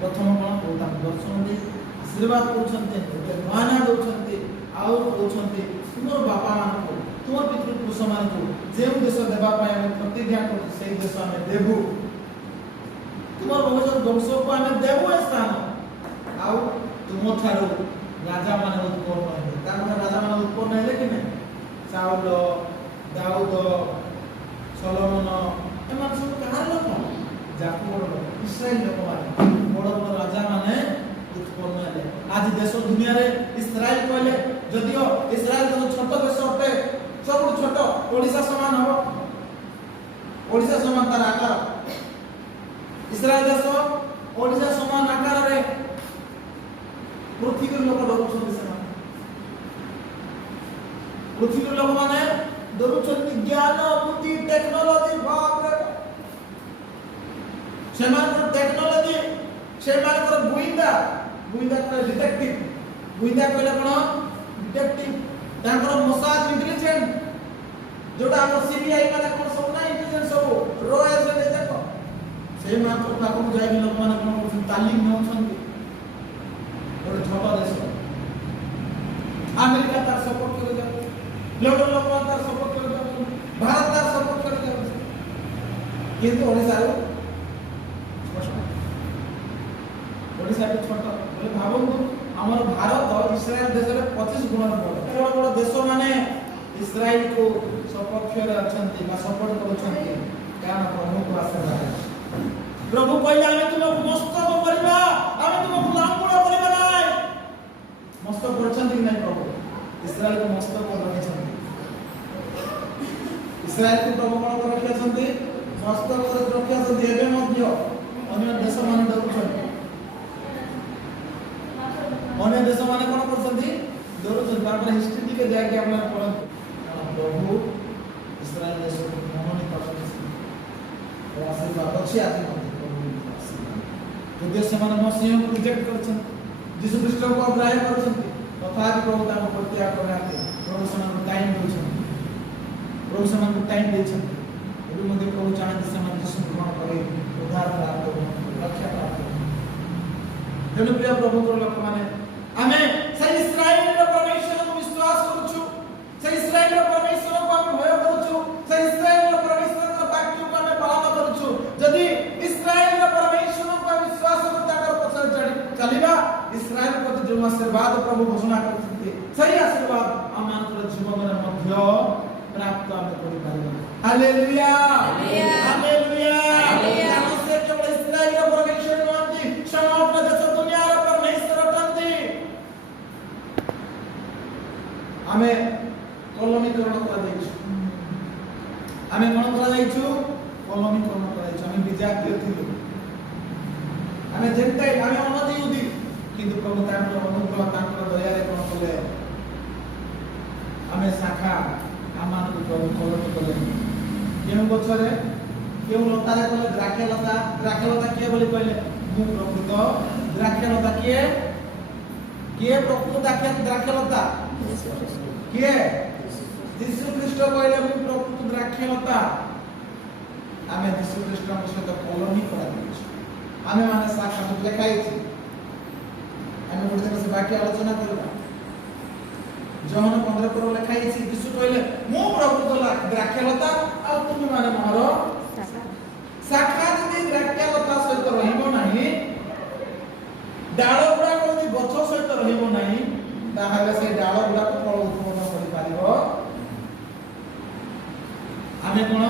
प्रथम कोन प्रभु तांको दर्शन दे आशीर्वाद करूछन्ते माना दउछन्ते आउ करूछन्ते तुमर बापा मानको तुमर पितृ पुरुष मानको जे देश देबा पाए हम प्रतिज्ञा करू सेही देश हम देबु तुमर भविष्य वंश को हमें देबो स्थान आउ तुम थारो राजा माने उत्पन्न हेबे तार राजा माने उत्पन्न हेले कि नै साउल दाऊद सलोमन एमान सब कहार लोक जाकोब इस्राएल लोक माने बड़ बड़ राजा माने उत्पन्न हेले आज देश दुनिया रे इस्राएल कहले जदियो इस्राएल तो छोट देश अटे सब छोट ओडिसा समान हो ओडिसा समान तार आकार इस्राएल देश ओडिसा समान आकार रे पृथ्वी लोक डरुछन सेमान पृथ्वी लोक माने डरुछन ज्ञान बुद्धि टेक्नोलॉजी बाप रे सेमान टेक्नोलॉजी सेमान को गुइंदा गुइंदा को डिटेक्टिव गुइंदा कहले कोन डिटेक्टिव तांकर मोसाद इंटेलिजेंट जोटा हम सीबीआई माने कोन सब ना इंटेलिजेंट सब रो एजेंट देखो से मात्र ताको जाय लोक माने कोन तालीम नउछन और छोटा देश अमेरिका तार सपोर्ट करे जा लंडन लोक तार सपोर्ट करे जा भारत तार सपोर्ट करे जा किंतु ओडिसा रो ओडिसा के छोटा बोले भाबंतु हमर भारत इस्राएल देश रे 25 गुण बड़ बड़ देश माने इस्राएल को सपोर्ट करे अछंती बा सपोर्ट करछंती कारण प्रभु को आशीर्वाद प्रभु कहले आमे तुमको मस्तक करबा आमे तुमको लांगुड़ करबा नाही मस्तक करछंती कि नाही प्रभु इस्राएल को मस्तक कर रखछंती इस्राएल को प्रभु कोन कर रखछंती मस्तक कर रखछंती एबे मध्य अन्य देश मान दउछंती अन्य देश मान कोन करछंती दउछंती बार हिस्ट्री के जाके हमरा पढ़न प्रभु इस्राएल देश को मोहनी करछंती और आशीर्वाद अछि आदि जो देश माने मसीह को रिजेक्ट करछन यीशु ख्रीष्ट को अग्राह्य करछन तथापि प्रभु ताको प्रत्याग करनाते प्रभु समान टाइम देछन प्रभु समान टाइम देछन एबे मध्ये प्रभु चाहते समान यीशु ग्रहण करे उद्धार प्राप्त हो रक्षा प्राप्त हो जन प्रिय प्रभु को लोक माने आमे से इस्राएल रो परमेश्वर को विश्वास करूछु से इस्राएल रो परमेश्वर को हम भय करूछु से इस्राएल रो परमेश्वर को वाक्य को हम पालन करूछु यदि इस्राएल रो परमेश्वर को विश्वास करता कर पछर चलीबा इस्राएल को जो आशीर्वाद प्रभु घोषणा करथि सही आशीर्वाद आमानकर जीवन रे मध्य प्राप्त हम करि पारिबा हालेलुया हालेलुया हालेलुया से केवल इस्राएल रो परमेश्वर नथि समग्र देश दुनिया रो परमेश्वर तंती आमे कलमीकरण करा जाइछु आमे कोन करा जाइछु कलमीकरण करा जाइछु आमे विजातीय थिलु आमे जेंटाइल आमे अनति युदी किंतु प्रभु तांकर अनुग्रह तांकर दया रे कोन कले आमे शाखा आमान को प्रभु कलमी कले केउ गछरे কেউ লতারে কলে দ্রাক্ষলতা কিয়ে বলি কইলে মু প্রকৃত দ্রাক্ষলতা কিয়ে কিয়ে প্রকৃত দ্রাক্ষলতা কিয়ে যীশু খ্রিস্ট কইলে মু প্রকৃত দ্রাক্ষলতা ଆମେ ଯୀଶୁ ଖ୍ରୀଷ୍ଟଙ୍କ ସହିତ କଲୋନୀ କରାଯାଇଛି ଆମେ ମାନେ ସାକ୍ଷାତ ଲେଖା ହେଇଛି ଆମେ ଗୋଟେ ଦିନ ସେ ବାକ୍ୟ ଆଲୋଚନା କରିବା ଜହନ 15 ପରେ ଲେଖା ହେଇଛି ଯୀଶୁ କହିଲେ ମୁଁ ପ୍ରକୃତ ଦ୍ରାକ୍ଷଲତା ଆଉ ତୁମେ ମାନେ ମୋର ଶାଖା ଯଦି ଦ୍ରାକ୍ଷଲତା ସହିତ ରହିବ ନାହିଁ ଡାଳ ଗୁଡାକ ଯଦି ଗଛ ସହିତ ରହିବ ନାହିଁ ତାହେଲେ ସେ ଡାଳ ଗୁଡାକ ଫଳ ଉତ୍ପନ୍ନ କରିପାରିବ ଆମେ କଣ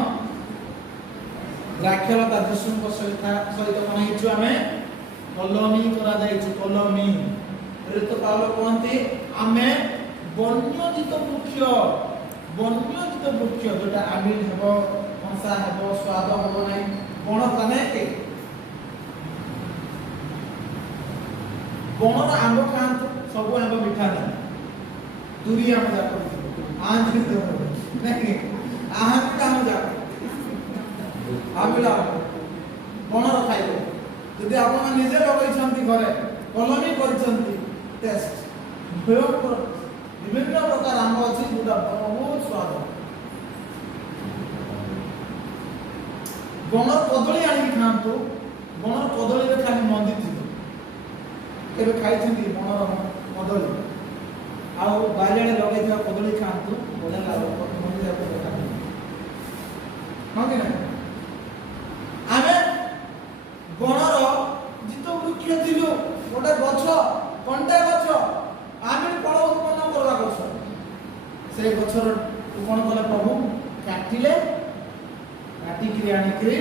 ଦ୍ରାକ୍ଷଲତା ଯୀଶୁଙ୍କ ସହିତ କଣ ହେଇଛୁ ଆମେ କଲୋନୀ କରାଯାଇଛୁ କଲୋନୀ ପ୍ରେରିତ ପାଉଲ କୁହନ୍ତି ଆମେ ବନ୍ୟଜିତ ବୃକ୍ଷ ଯୋଉଟା ଆମିଲ ହେବ କଂସା ହେବ ସ୍ୱାଦ ହେବ ନାହିଁ ବଣ ତମେ ବଣର ଆମ୍ବ ଖାଆନ୍ତୁ ସବୁ ଆମ୍ବ ମିଠା ନାହିଁ ତୁରି ଆମ୍ବ ଯାକ ଆଞ୍ଜି ନାଇଁ ଆହାନ୍ତି ଆମ୍ବ ଯାକ ଆମିଲା ବଣର ଖାଇବେ ଯଦି ଆପଣ ନିଜେ ଲଗେଇଛନ୍ତି ଘରେ କଲମୀ କରିଛନ୍ତି ଟେଷ୍ଟ ବିଭିନ୍ନ ପ୍ରକାର ଆମ୍ବ ଅଛି ଯୋଉଟା ବହୁତ ସ୍ୱାଦ ବଣର କଦଳୀ ଆଣିକି ଖାଆନ୍ତୁ ବଣର କଦଳୀରେ ଖାଲି ମଞ୍ଜି ଥିବ କେବେ ଖାଇଛନ୍ତି ବଣର କଦଳୀ ଆଉ ବାରିଆଡ଼େ ଲଗେଇଥିବା କଦଳୀ ଖାଆନ୍ତୁ ବଢ଼ିଆ ଲାଗିବ ମଞ୍ଜି ଯାକ ହଁ କି ନାହିଁ ଆମେ ବଣର ଜିତ ବୃକ୍ଷ ଥିଲୁ ଗୋଟେ ଗଛ କଣ୍ଟା ଗଛ ଆମେ ଫଳ ଉତ୍ପନ୍ନ କରିବା ଗଛ ସେ ଗଛର କଣ କଲେ ପ୍ରଭୁ କାଟିଲେ କାଟିକିରି ଆଣିକିରି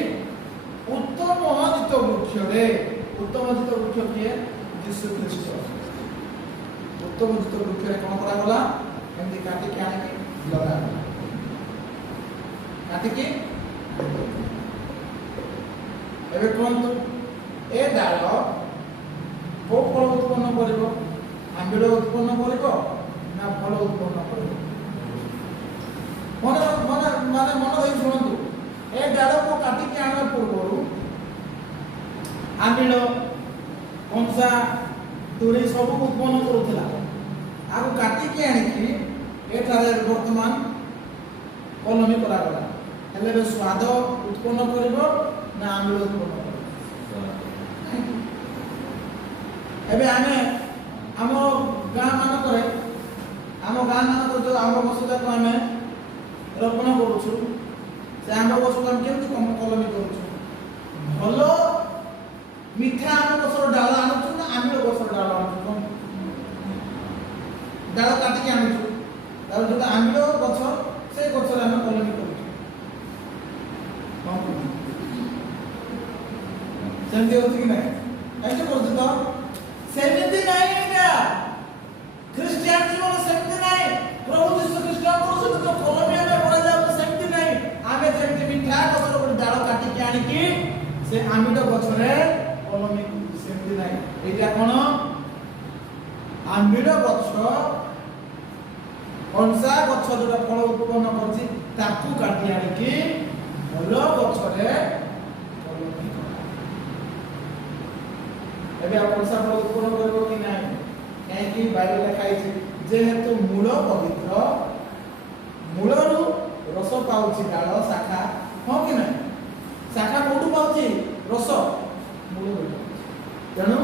ଉତ୍ତମ ଜିତ ବୃକ୍ଷରେ ଉତ୍ତମ ଜିତ ବୃକ୍ଷ କିଏ ଯୀଶୁ ଖ୍ରୀଷ୍ଟ ଉତ୍ତମ ଜିତ ବୃକ୍ଷରେ କଣ କରାଗଲା ଏମିତି କାଟିକି ଆଣିକି ଲଗାଗଲା କାଟିକି ଏବେ କୁହନ୍ତୁ ଏ ଡାଳ କୋଉ ଫଳ ଉତ୍ପନ୍ନ କରିବ ଆମ୍ବିଳ ଉତ୍ପନ୍ନ କରିବ ନା ଫଳ ଉତ୍ପନ୍ନ କରିବ ମନ ଦେଇ ଶୁଣନ୍ତୁ ଏ ଡାଳକୁ କାଟିକି ଆଣିବା ପୂର୍ବରୁ ଆମ୍ବିଳ କଂସା ତୁରୀ ସବୁ ଉତ୍ପନ୍ନ କରୁଥିଲା ଆକୁ କାଟିକି ଆଣିକି ଏଠାରେ ବର୍ତ୍ତମାନ କଲମୀ କରାଗଲା ହେଲେ ଏବେ ସ୍ୱାଦ ଉତ୍ପନ୍ନ କରିବ ନା ଆମ୍ବିଳ ଉତ୍ପନ୍ନ କରିବ ଏବେ ଆମେ ଆମ ଗାଁ ମାନଙ୍କରେ ଯୋଉ ଆମ୍ବ ଗଛ ଯାକ ଆମେ ରୋପଣ କରୁଛୁ ସେ ଆମ୍ବ ଗଛକୁ ଆମେ କେମିତି କଲମୀ କରୁଛୁ ଭଲ ମିଠା ଆମ୍ବ ଗଛର ଡାଳ ଆଣୁଛୁ ନା ଆମ୍ବିଳ ଗଛର ଡାଳ ଆଣୁଛୁ ଡାଳ କାଟିକି ଆଣୁଛୁ ତାପରେ ଯୋଉଟା ଆମ୍ବିଳ ଗଛ ସେ ଗଛରେ ଆମେ କଲମୀ କରୁଛୁ ସେମିତି ହଉଛି କି ନାହିଁ ଏମିତି କରୁଛୁ ତ ସେମିତି ନାହିଁ ଏଇଟା ଖ୍ରୀଷ୍ଟିଆନ ଜୀବନ ସେମିତି ନାହିଁ ପ୍ରଭୁ ଯୀଶୁ ଖ୍ରୀଷ୍ଟଙ୍କର ସହିତ ଯୋଉ କଲମୀ ଆମେ କରାଯାଉଛି ସେମିତି ନାହିଁ ଆମେ ଯେମିତି ମିଠା ଗଛର ଗୋଟେ ଡାଳ କାଟିକି ଆଣିକି ସେ ଆମ୍ବିଳ ଗଛରେ କଲମୀ ସେମିତି ନାହିଁ ଏଇଟା କଣ ଆମ୍ବିଳ ଗଛ କଂସା ଗଛ ଯୋଉଟା ଫଳ ଉତ୍ପନ୍ନ କରୁଛି ତାକୁ କାଟି ଆଣିକି ଭଲ ଗଛରେ କଲମୀ ଏବେ ଆଉ କଂସା ଫଳ ଉତ୍ପନ୍ନ କରିବ କି ନାହିଁ କାହିଁକି ବାଇବେଲ ଲେଖା ହେଇଛି ଯେହେତୁ ମୂଳ ପବିତ୍ର ମୂଳରୁ ରସ ପାଉଛି ଡାଳ ଶାଖା ହଁ କି ନାହିଁ ଶାଖା କୋଉଠୁ ପାଉଛି ରସ ମୂଳରୁ ତେଣୁ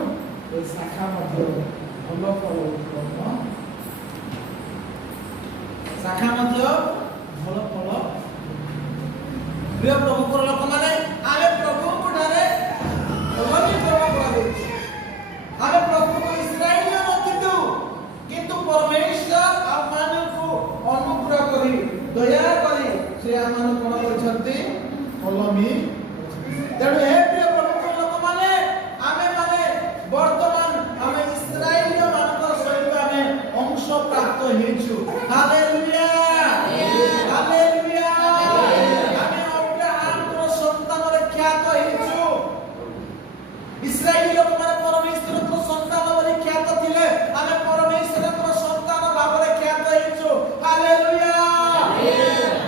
ଏ ଶାଖା ମଧ୍ୟ ଭଲ ଫଳ ଉତ୍ପନ୍ନ ଶାଖା ମଧ୍ୟ ଭଲ ଫଳ ପ୍ରିୟ ପ୍ରଭୁଙ୍କର ଲୋକମାନେ ଆମେ ପ୍ରଭୁଙ୍କ ଠାରେ କଲମୀ କରାଯାଉଛି ଆମେ ପ୍ରଭୁଙ୍କ ଇସ୍ରାଏଲୀୟ ନଥିଲୁ କିନ୍ତୁ ପରମେଶ୍ୱର ଆମମାନଙ୍କୁ ଅନୁଗ୍ରହ କରି ଦୟା କରି ସେ ଆମମାନଙ୍କୁ କଣ କରିଛନ୍ତି କଲମୀ ତେଣୁ ଏ ପ୍ରିୟ ପ୍ରଭୁଙ୍କ ଲୋକମାନେ ଆମେ ମାନେ ବର୍ତ୍ତମାନ ଆମେ ଇସ୍ରାଏଲୀୟ ମାନଙ୍କ ସହିତ ଆମେ ଅଂଶ ପ୍ରାପ୍ତ ହେଇଛୁ ହାଲେଲୁୟା ହାଲେଲୁୟା ଆମେ ଅବ୍ରାହମଙ୍କର ସନ୍ତାନରେ ଖ୍ୟାତ ହେଇଛୁ ଇସ୍ରାଏଲୀ ଲୋକମାନେ ପରମେଶ୍ୱରଙ୍କ ସନ୍ତାନ ବୋଲି ଖ୍ୟାତ ଥିଲେ ଆମେ ପରମେଶ୍ୱରଙ୍କ ସନ୍ତାନ ଭାବରେ ଖ୍ୟାତ ହେଇଛୁ ହାଲେଲୁୟା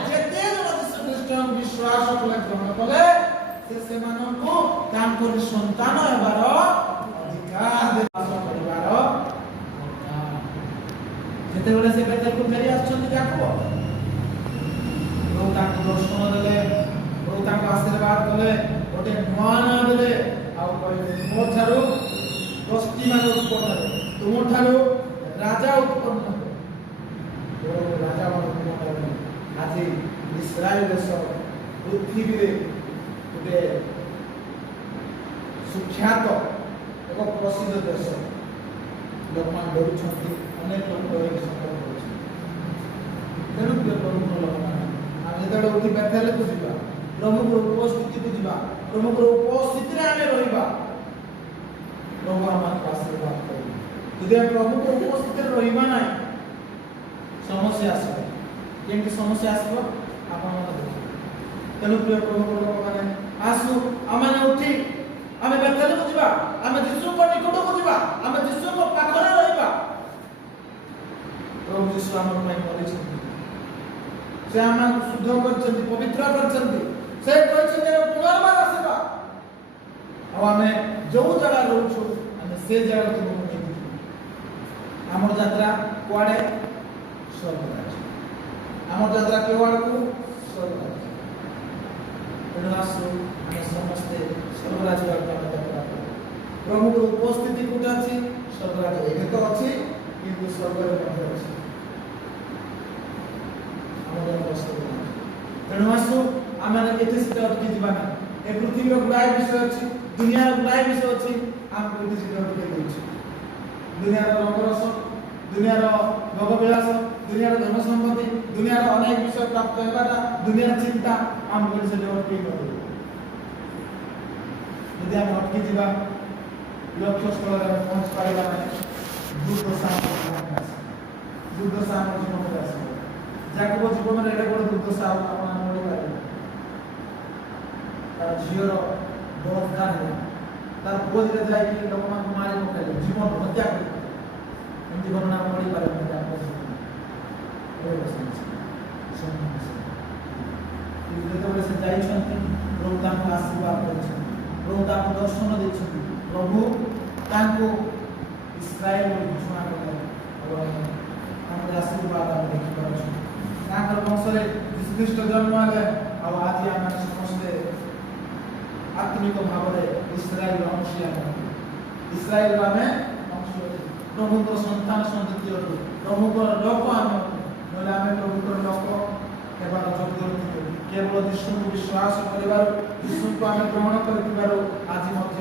ଯେତେ ଜଣ ଯୀଶୁ ଖ୍ରୀଷ୍ଟଙ୍କୁ ବିଶ୍ୱାସ କଲେ ଗ୍ରହଣ କଲେ ଯେତେବେଳେ ସେ ବେତେଲକୁ ଫେରି ଆସୁଛନ୍ତି ଯାକବ, ପ୍ରଭୁ ତାଙ୍କୁ ଦର୍ଶନ ଦେଲେ, ପ୍ରଭୁ ତାଙ୍କୁ ଆଶୀର୍ବାଦ କଲେ, ଗୋଟେ ନୂଆ ନାଁ ଦେଲେ, ଆଉ କହିଲେ ତୁମଠାରୁ 10ଟି ମାନେ ଉତ୍ପନ୍ନ ହେବେ, ତୁମଠାରୁ ରାଜା ଉତ୍ପନ୍ନ ହେବେ। ରାଜା ମାନଙ୍କୁ ଆଜି ଇସ୍ରାଏଲ ଦେଶ ପୃଥିବୀରେ ଗୋଟେ ସୁଖ୍ୟାତ ଏକ ପ୍ରସିଦ୍ଧ ଦେଶ। ଲୋକମାନେ ଡରୁଛନ୍ତି, ଅନେକ ଲୋକ ଏହି ସଂକଟ କରୁଛନ୍ତି। ତେଣୁ ପ୍ରିୟ ପ୍ରଭୁଙ୍କ ଲୋକମାନେ, ଆମେ ଯେତେବେଳେ ଉଠି ବେଥେଲକୁ ଯିବା, ପ୍ରଭୁଙ୍କର ଉପସ୍ଥିତିକୁ ଯିବା, ପ୍ରଭୁଙ୍କର ଉପସ୍ଥିତିରେ ଆମେ ରହିବା, ପ୍ରଭୁ ଆମକୁ ଆଶୀର୍ବାଦ କରିବେ। ଯଦି ଆମେ ପ୍ରଭୁଙ୍କ ଉପସ୍ଥିତିରେ ରହିବା ନାହିଁ, ସମସ୍ୟା ଆସିବ। କେମିତି ସମସ୍ୟା ଆସିବ ଆପଣମାନେ ଦେଖିବେ। ତେଣୁ ପ୍ରିୟ ପ୍ରଭୁଙ୍କ ଲୋକମାନେ, ଆସୁ ଆମେ ଉଠି ଆମେ ବେଥେଲକୁ ଯିବା, ଆମେ ଯୀଶୁଙ୍କ ନିକଟକୁ ଯିବା, ଆମେ ଯୀଶୁଙ୍କ ପାଖରେ ରହିବା। ପ୍ରଭୁ ଯୀଶୁ ଆମ ପାଇଁ କରିଛନ୍ତି, ସେ ଆମକୁ ଶୁଦ୍ଧ କରିଛନ୍ତି, ପବିତ୍ର କରିଛନ୍ତି। ସେ କହିଛନ୍ତି ଆମେ ପୁନର୍ବାର ଆସିବା, ଆଉ ଆମେ ଯୋଉ ଜାଗାରେ ରହୁଛୁ ଆମେ ସେ ଜାଗାକୁ ନେଇକି ଯିବୁ। ଆମର ଯାତ୍ରା କୁଆଡ଼େ? ସ୍ୱର୍ଗରାଜ୍ୟ। ଆମର ଯାତ୍ରା କେଉଁଆଡ଼କୁ? ସ୍ୱର୍ଗରାଜ୍ୟ। ତେଣୁ ଆସୁ ଆମେ ସମସ୍ତେ ସ୍ୱର୍ଗରାଜ୍ୟ ଆଡ଼କୁ ଆମେ ଯାତ୍ରା କରୁ। ପ୍ରଭୁଙ୍କର ଉପସ୍ଥିତି କୋଉଠି ଅଛି? ସ୍ୱର୍ଗରାଜ୍ୟ। ଏଠି ତ ଅଛି, କିନ୍ତୁ ସ୍ୱର୍ଗରେ ମଧ୍ୟ ଅଛି। ତେଣୁ ଆସୁ ଆମେ ଏଠି ସେଠି ଅଟକି ଯିବା ନାହିଁ। ଏ ପୃଥିବୀର ଗୁଡ଼ାଏ ବିଷୟ ଅଛି, ଦୁନିଆର ଗୁଡ଼ାଏ ବିଷୟ ଅଛି, ଆମକୁ ଏଠି ସେଠି ଅଟକି ଦେଉଛି। ଦୁନିଆର ରଙ୍ଗରସ, ଦୁନିଆର ଭୋଗବିଳାସ, ଦୁନିଆର ଧନ ସମ୍ପତ୍ତି, ଦୁନିଆର ଅନେକ ବିଷୟ ପ୍ରାପ୍ତ ହେବାଟା, ଦୁନିଆର ଚିନ୍ତା ଆମକୁ ଏଠି ସେଠି ଅଟକି କରିବ। ଯଦି ଆମେ ଅଟକି ଯିବା, ଲକ୍ଷ୍ୟ ସ୍ଥଳରେ ଆମେ ପହଞ୍ଚି ପାରିବା ନାହିଁ। ଦୁର୍ଦଶା ଆମ ଜୀବନରେ ଆସିବ, ଦୁର୍ଦଶା ଆମ ଜୀବନରେ ଆସିବ। ଯାକବ ଜୀବନରେ ଏଡ଼େ ବଡ଼ ଦୁର୍ଦଶା ଆପଣ ମିଳିପାରିବେ। ତାର ଝିଅର ବଳାତ୍କାର ହେଲା, ତାର ପୁଅ ଦିଟା ଯାଇକି ଲୋକମାନଙ୍କୁ ମାରି ପକାଇଲେ, ଜୀବନ ହତ୍ୟା କଲେ। ଏମିତି ଘଟଣା ମିଳିପାରେ ଯେତେବେଳେ ସେ ଯାଇଛନ୍ତି, ପ୍ରଭୁ ତାଙ୍କୁ ଆଶୀର୍ବାଦ କରିଛନ୍ତି, ପ୍ରଭୁ ତାଙ୍କୁ ଦର୍ଶନ ଦେଇଛନ୍ତି, ପ୍ରଭୁ ତାଙ୍କୁ ଇସ୍ରାଏଲ ଘୋଷଣା କଲେ। ତାଙ୍କର ଆଶୀର୍ବାଦ ଆମେ ଦେଖିପାରୁଛୁ। ତାଙ୍କର ବଂଶରେ ଯୀଶୁଖ୍ରୀଷ୍ଟ ଜନ୍ମ ହେଲେ, ଆଉ ଆଜି ଆମେ ସମସ୍ତେ ଆତ୍ମିକ ଭାବରେ ଇସ୍ରାଏଲର ଅଂଶୀଦାର। ଇସ୍ରାଏଲର ଆମେ ଅଂଶ, ପ୍ରଭୁଙ୍କର ସନ୍ତାନ ସନ୍ତତି ଅଟୁ, ପ୍ରଭୁଙ୍କର ଲୋକ ଆମେ। ନହେଲେ ଆମେ ପ୍ରଭୁଙ୍କର ଲୋକ ହେବାର ଯୋଗ୍ୟ ନୁହେଁ। କେବଳ ଯୀଶୁଙ୍କୁ ବିଶ୍ୱାସ କରିବାରୁ, ଯୀଶୁଙ୍କୁ ଆମେ ଗ୍ରହଣ କରିଥିବାରୁ ଆଜି ମଧ୍ୟ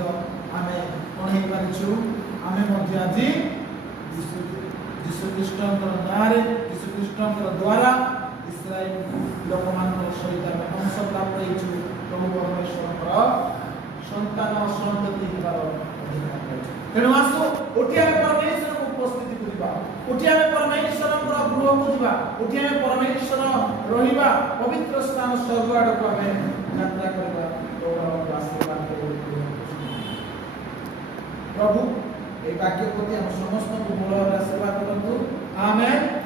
ଆମେ କ'ଣ ହେଇପାରିଛୁ? ଆମେ ମଧ୍ୟ ଆଜି ଯୀଶୁଖ୍ରୀଷ୍ଟଙ୍କର ନାଁରେ, ଯୀଶୁଖ୍ରୀଷ୍ଟଙ୍କର ଦ୍ୱାରା ଇସ୍ରାଏଲ ଲୋକମାନଙ୍କ ସହିତ ଆମେ ଅଂଶ ପ୍ରାପ୍ତ ହେଇଛୁ। ପ୍ରଭୁ ପରମେଶ୍ୱରଙ୍କର ସନ୍ତାନ ସନ୍ତତି ହେବାର ଅଧିକାର ପାଇଛୁ। ତେଣୁ ଆସୁ ଉଠି ଆମେ ପରମେଶ୍ୱରଙ୍କ ଉପସ୍ଥିତିକୁ ଯିବା, ଉଠି ଆମେ ପରମେଶ୍ୱରଙ୍କର ଗୃହକୁ ଯିବା, ଉଠି ଆମେ ପରମେଶ୍ୱର ରହିବା ପବିତ୍ର ସ୍ଥାନ ସ୍ୱର୍ଗ ଆଡ଼କୁ ଆମେ ଯାତ୍ରା କରିବା। ଆଶୀର୍ବାଦ ପ୍ରଭୁ এই বাক্য প্রতি ଆମ ସମସ୍ତଙ୍କୁ ବଳ ଆଶୀର୍ବାଦ କରନ୍ତୁ। ଆମେନ୍।